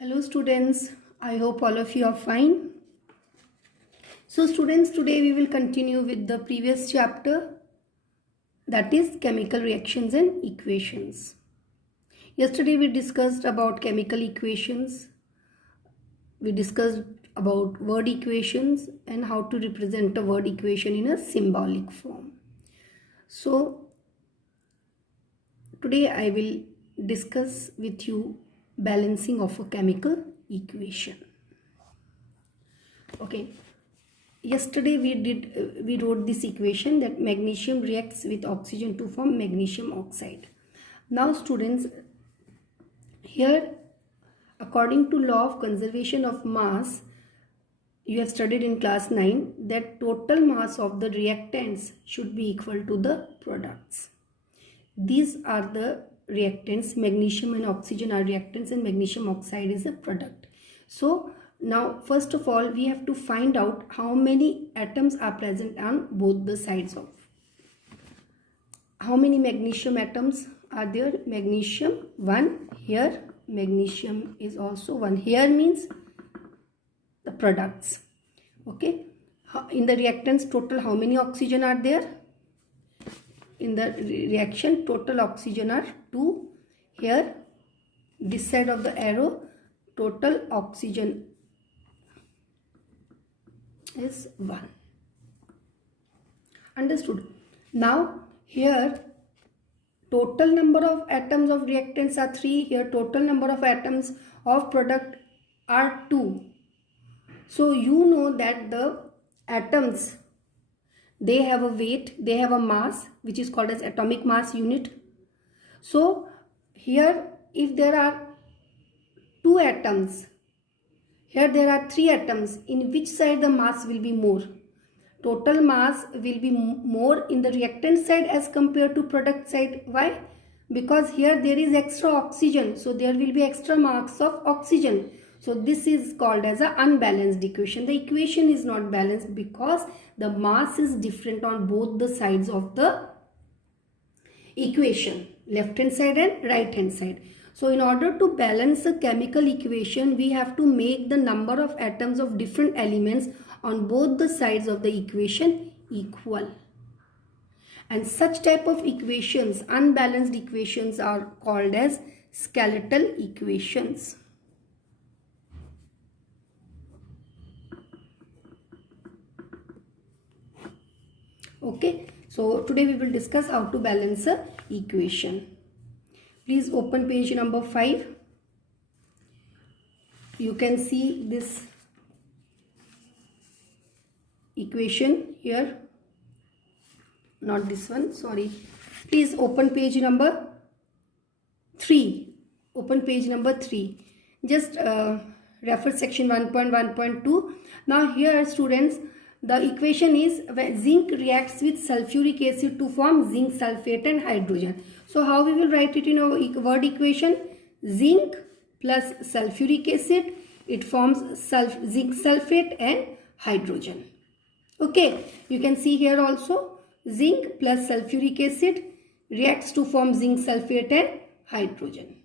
Hello students, I hope all of you are fine. So students, today we will continue with the previous chapter, that is chemical reactions and equations. Yesterday we discussed about chemical equations, we discussed about word equations and how to represent a word equation in a symbolic form. So today I will discuss with you balancing of a chemical equation. Okay. Yesterday we wrote this equation that magnesium reacts with oxygen to form magnesium oxide. Now students, here according to law of conservation of mass, you have studied in class 9 that total mass of the reactants should be equal to the products. These are the reactants, magnesium and oxygen are reactants and magnesium oxide is a product. So now first of all we have to find out how many atoms are present on both the sides of. How many magnesium atoms are there? Magnesium 1 here, magnesium is also 1 here, means the products. Okay, in the reactants total how many oxygen are there? In the reaction total oxygen are 2 here, this side of the arrow total oxygen is 1. Understood? Now here total number of atoms of reactants are 3, here total number of atoms of product are 2. So you know that the atoms, they have a weight, they have a mass which is called as atomic mass unit. So here if there are 2 atoms, here there are 3 atoms, in which side the mass will be more? Total mass will be more in the reactant side as compared to product side. Why? Because here there is extra oxygen, so there will be extra mass of oxygen. So this is called as an unbalanced equation. The equation is not balanced because the mass is different on both the sides of the equation, left hand side and right hand side. So in order to balance a chemical equation, we have to make the number of atoms of different elements on both the sides of the equation equal. And such type of equations, unbalanced equations, are called as skeletal equations. Okay, so today we will discuss how to balance a equation. Please open page number 5. You can see this equation here, not this one, sorry. Please open page number 3. Open page number 3. Just refer section 1.1.2. Now here students, the equation is when zinc reacts with sulfuric acid to form zinc sulfate and hydrogen. So how we will write it in our word equation? Zinc plus sulfuric acid, it forms zinc sulfate and hydrogen. Okay, you can see here also zinc plus sulfuric acid reacts to form zinc sulfate and hydrogen.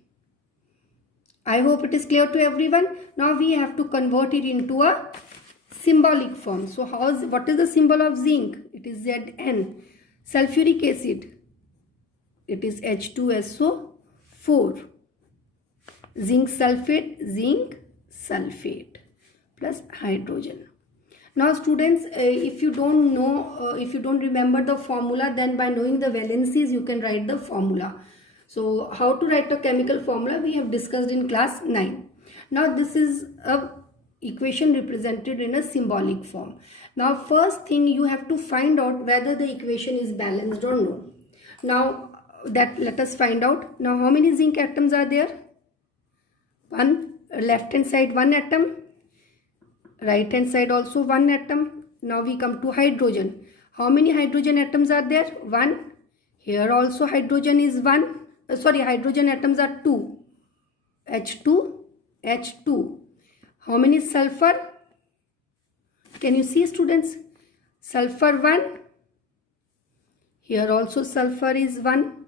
I hope it is clear to everyone. Now we have to convert it into a symbolic form. So what is the symbol of zinc? It is Zn. Sulfuric acid, it is H2SO4. Zinc sulfate plus hydrogen. Now students, if you don't know, if you don't remember the formula, then by knowing the valencies you can write the formula. So how to write a chemical formula we have discussed in class 9. Now this is a equation represented in a symbolic form. Now first thing you have to find out whether the equation is balanced or no. Now that let us find out. Now how many zinc atoms are there? One, left hand side 1 atom, right hand side also 1 atom. Now we come to hydrogen. How many hydrogen atoms are there? 1. Here also hydrogen is 1. Hydrogen atoms are 2. H2. How many sulfur? Can you see students? Sulfur 1. Here also sulfur is 1.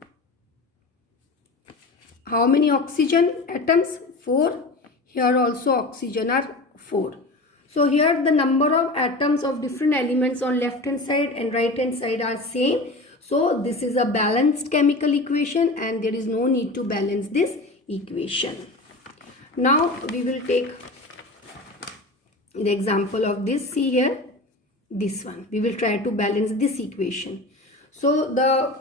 How many oxygen atoms? 4. Here also oxygen are 4. So here the number of atoms of different elements on left hand side and right hand side are same. So this is a balanced chemical equation and there is no need to balance this equation. Now we will take the example of this. See here, this one. We will try to balance this equation. So the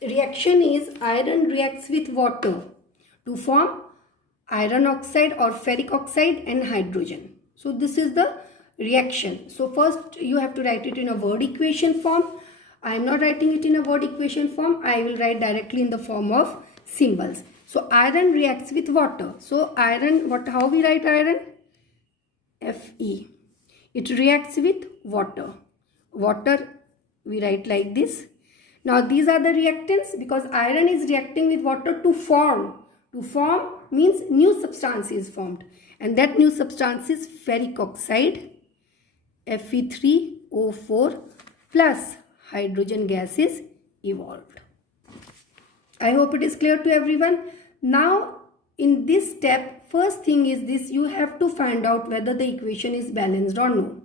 reaction is iron reacts with water to form iron oxide or ferric oxide and hydrogen. So this is the reaction. So first you have to write it in a word equation form. I am not writing it in a word equation form. I will write directly in the form of symbols. So iron reacts with water. So iron, how we write iron? Fe. It reacts with water. Water we write like this. Now these are the reactants because iron is reacting with water to form. To form means new substance is formed. And that new substance is ferric oxide, Fe3O4 plus hydrogen gas is evolved. I hope it is clear to everyone. Now in this step, first thing is this, you have to find out whether the equation is balanced or no.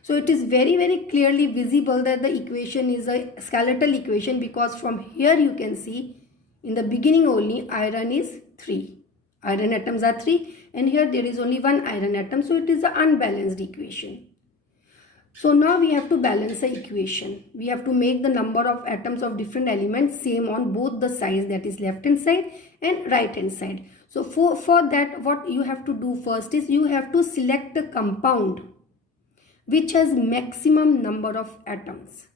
So it is very clearly visible that the equation is a skeletal equation because from here you can see in the beginning only iron is 3. Iron atoms are 3 and here there is only one iron atom. So it is an unbalanced equation. So now we have to balance the equation. We have to make the number of atoms of different elements same on both the sides, that is left hand side and right hand side. So for that what you have to do first is you have to select a compound which has maximum number of atoms.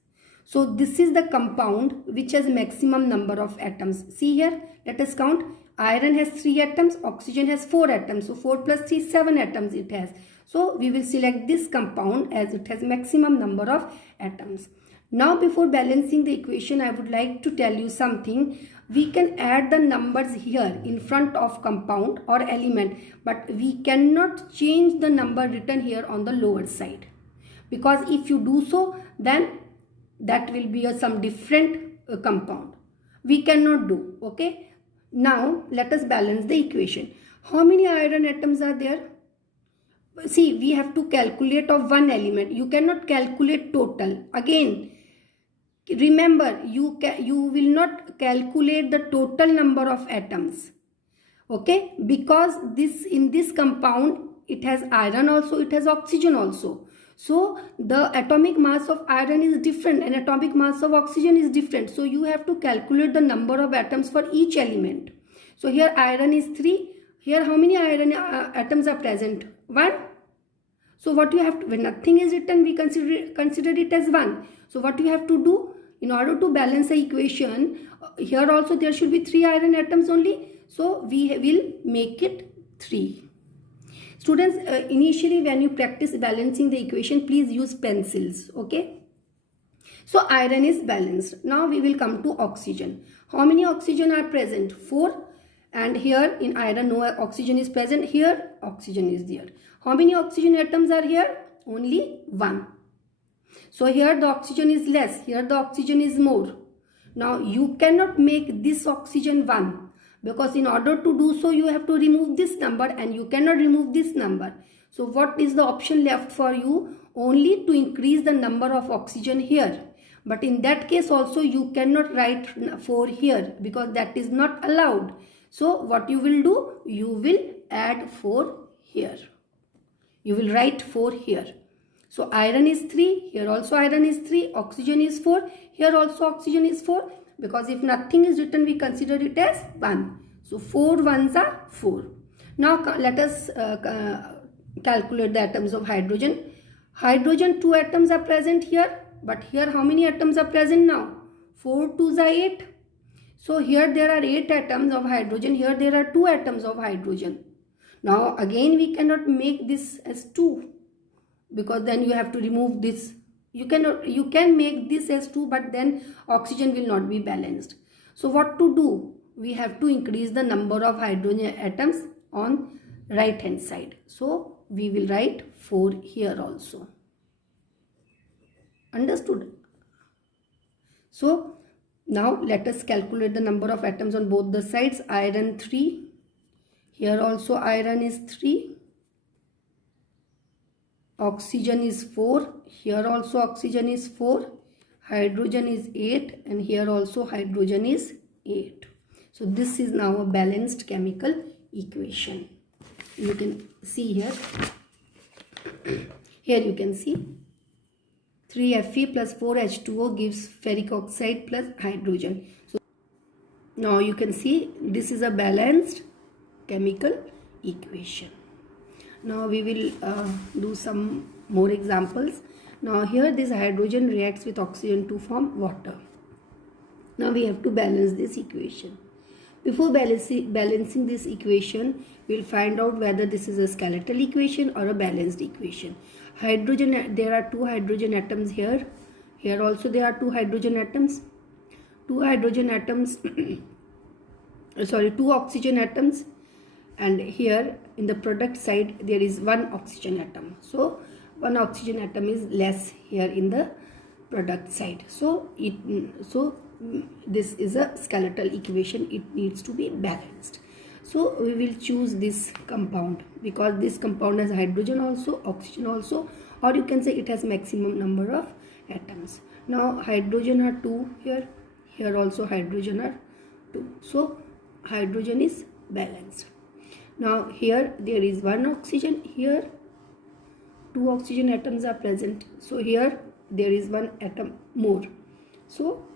So this is the compound which has maximum number of atoms. See here, let us count. Iron has 3 atoms, oxygen has 4 atoms. So 4 plus 3, 7 atoms it has. So we will select this compound as it has maximum number of atoms. Now before balancing the equation, I would like to tell you something. We can add the numbers here in front of compound or element, but we cannot change the number written here on the lower side. Because if you do so, then that will be some different compound. We cannot do, okay? Now let us balance the equation. How many iron atoms are there? See, we have to calculate of one element. You cannot calculate total. Again, remember, you will not calculate the total number of atoms. Okay? Because in this compound, it has iron also, it has oxygen also. So the atomic mass of iron is different and atomic mass of oxygen is different. So you have to calculate the number of atoms for each element. So here iron is 3. Here how many iron atoms are present? 1. So what you have to, when nothing is written, we consider it as 1. So what you have to do in order to balance the equation, here also there should be 3 iron atoms only. So we will make it 3. Students, initially when you practice balancing the equation, please use pencils, okay? So iron is balanced. Now we will come to oxygen. How many oxygen are present? 4. And here in iron no oxygen is present. Here oxygen is there. How many oxygen atoms are here? Only 1. So here the oxygen is less. Here the oxygen is more. Now you cannot make this oxygen 1. Because in order to do so, you have to remove this number and you cannot remove this number. So what is the option left for you? Only to increase the number of oxygen here. But in that case also, you cannot write 4 here because that is not allowed. So what you will do? You will add 4 here. You will write 4 here. So iron is 3. Here also iron is 3. Oxygen is 4. Here also oxygen is 4. Because if nothing is written, we consider it as 1. So 4 ones are 4. Now let us calculate the atoms of hydrogen. Hydrogen 2 atoms are present here. But here how many atoms are present now? 4 2s are 8. So here there are 8 atoms of hydrogen. Here there are 2 atoms of hydrogen. Now again we cannot make this as 2. Because then you have to remove this. You can make this as 2, but then oxygen will not be balanced. So what to do? We have to increase the number of hydrogen atoms on right hand side. So we will write 4 here also. Understood? So now let us calculate the number of atoms on both the sides. Iron 3. Here also iron is 3. Oxygen is 4. Here also oxygen is 4. Hydrogen is 8. And here also hydrogen is 8. So this is now a balanced chemical equation. You can see here. Here you can see 3Fe plus 4H2O gives ferric oxide plus hydrogen. So now you can see this is a balanced chemical equation. Now we will do some more examples. Now here this hydrogen reacts with oxygen to form water. Now we have to balance this equation. Before balancing this equation, we will find out whether this is a skeletal equation or a balanced equation. Hydrogen, there are 2 hydrogen atoms here. Here also there are 2 hydrogen atoms. 2 hydrogen atoms, sorry, 2 oxygen atoms. And here in the product side there is 1 oxygen atom. So 1 oxygen atom is less here in the product side. So this is a skeletal equation. It needs to be balanced. So we will choose this compound because this compound has hydrogen also, oxygen also, or you can say it has maximum number of atoms. Now hydrogen are 2 here. Here also hydrogen are 2. So hydrogen is balanced. Now here there is 1 oxygen. Here 2 oxygen atoms are present. So here there is 1 atom more. So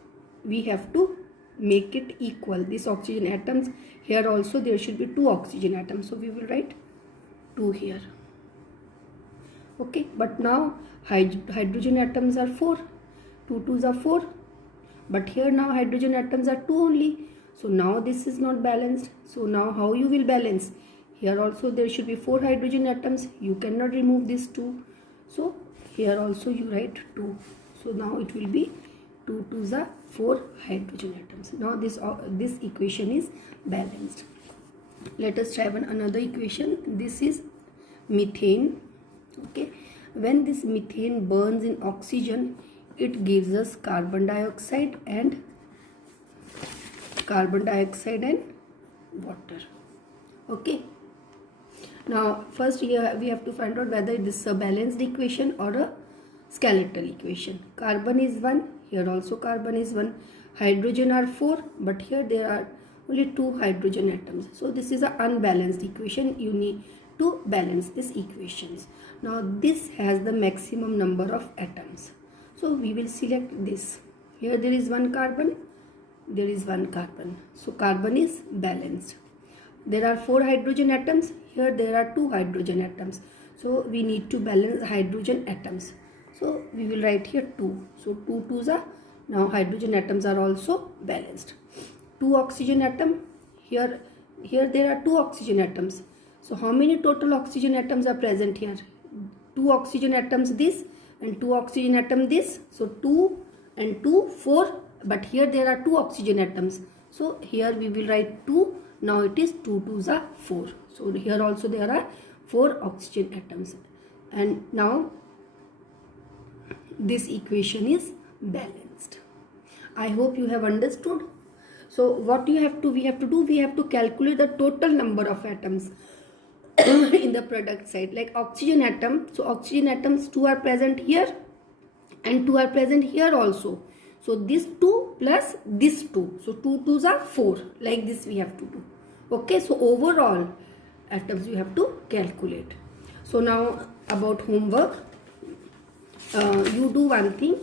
we have to make it equal. These oxygen atoms, here also there should be 2 oxygen atoms. So we will write 2 here. Okay, but now hydrogen atoms are 4. 2 2s are 4. But here now hydrogen atoms are 2 only. So now this is not balanced. So now how you will balance? Here also there should be 4 hydrogen atoms. You cannot remove this 2. So here also you write 2. So now it will be 2 2s are 4 hydrogen atoms. Now this equation is balanced. Let us try another equation. This is methane. Okay, when this methane burns in oxygen, it gives us carbon dioxide and water. Okay, now first here we have to find out whether this is a balanced equation or a skeletal equation. Carbon is 1. Here also carbon is 1. Hydrogen are 4, but here there are only 2 hydrogen atoms. So this is an unbalanced equation. You need to balance these equations. Now this has the maximum number of atoms. So we will select this. Here there is 1 carbon. There is 1 carbon. So carbon is balanced. There are 4 hydrogen atoms. Here there are 2 hydrogen atoms. So we need to balance hydrogen atoms. So we will write here 2. So 2 2s are, now hydrogen atoms are also balanced. 2 oxygen atom. Here there are 2 oxygen atoms. So how many total oxygen atoms are present here? 2 oxygen atoms this and 2 oxygen atom this. So 2 and 2 4. But here there are 2 oxygen atoms. So here we will write 2. Now it is 2 2s are 4. So here also there are 4 oxygen atoms. And now this equation is balanced. I hope you have understood. So what we have to calculate the total number of atoms in the product side. Like oxygen atom, so oxygen atoms 2 are present here and 2 are present here also. So this 2 plus this 2. So 2 2s are 4. Like this we have to do. Okay, so overall atoms you have to calculate. So now about homework. You do one thing.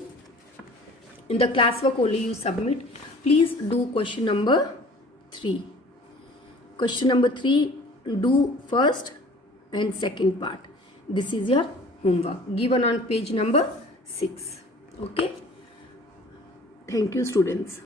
In the classwork only you submit. Please do question number 3. Question number 3, do first and second part. This is your homework given on page number 6. Okay. Thank you, students.